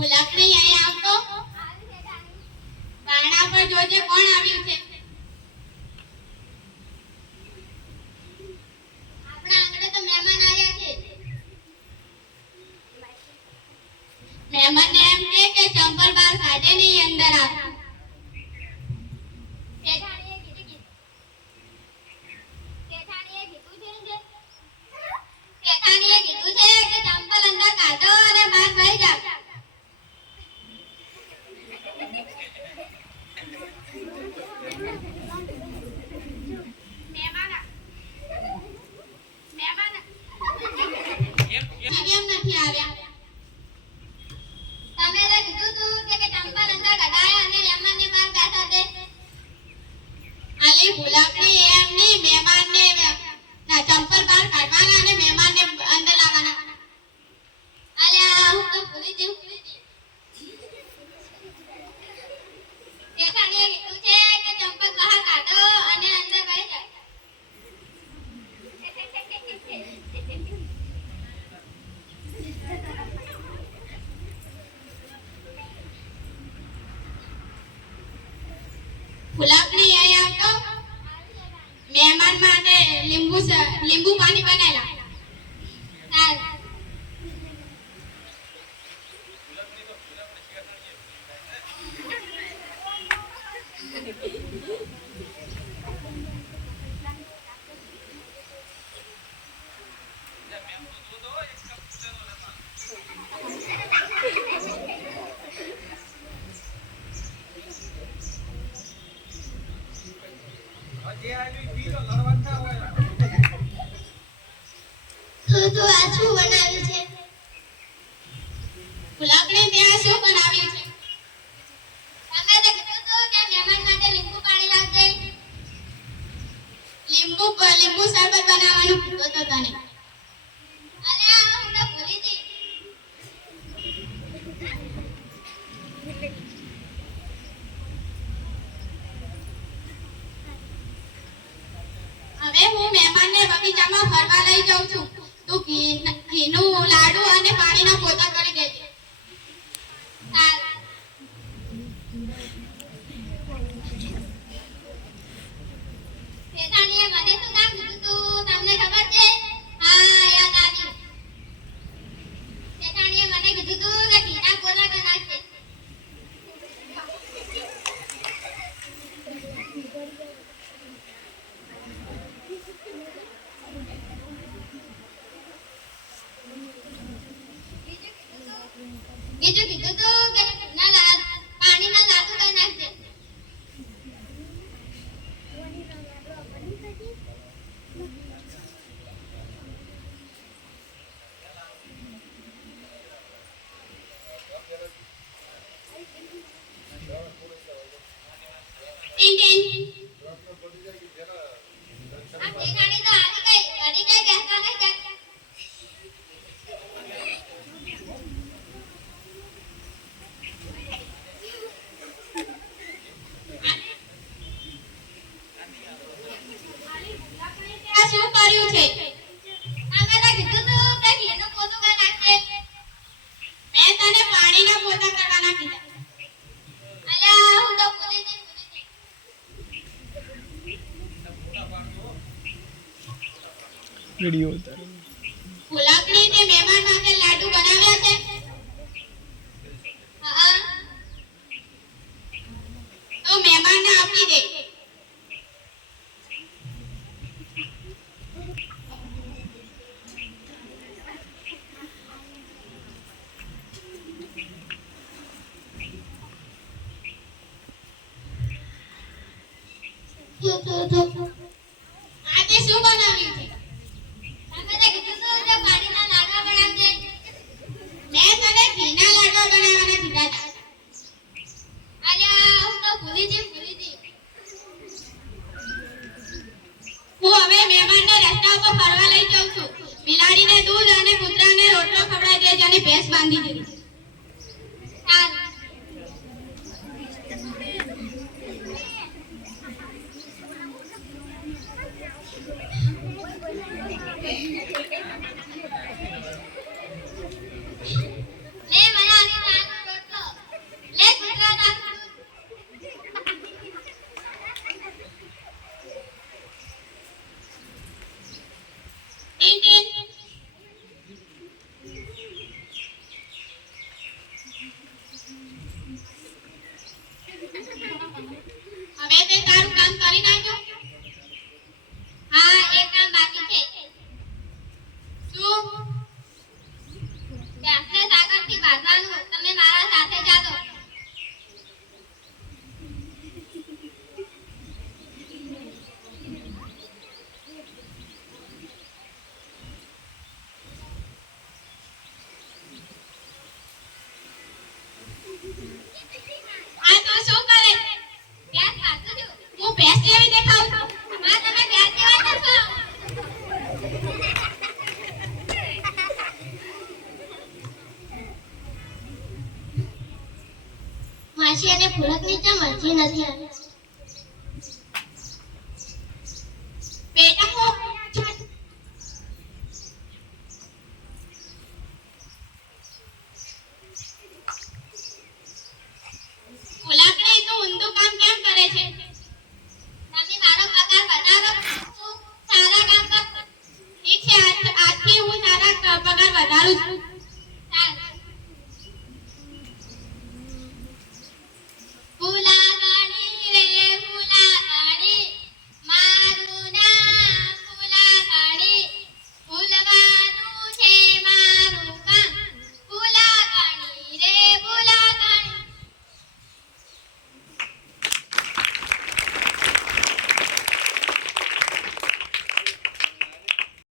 ફુલકણી અહીંયા આવતો? બારણા પર જોજે કોણ આવ્યું છે? लिंबू लिंबू पाणी बनायला Yeah, I do. కానీ બીજું કીધું તો કે ના લાલ પાણીના લાડુ કરી નાખજે Thank you. વિડીયો ઉતારો ગુલાબની તે મહેમાન માટે લાડુ બનાવ્યા છે હા તો મહેમાનને આપી દે Thank you. ગાંધીજી માસી અને ફૂલકની ચા મરજી નથી.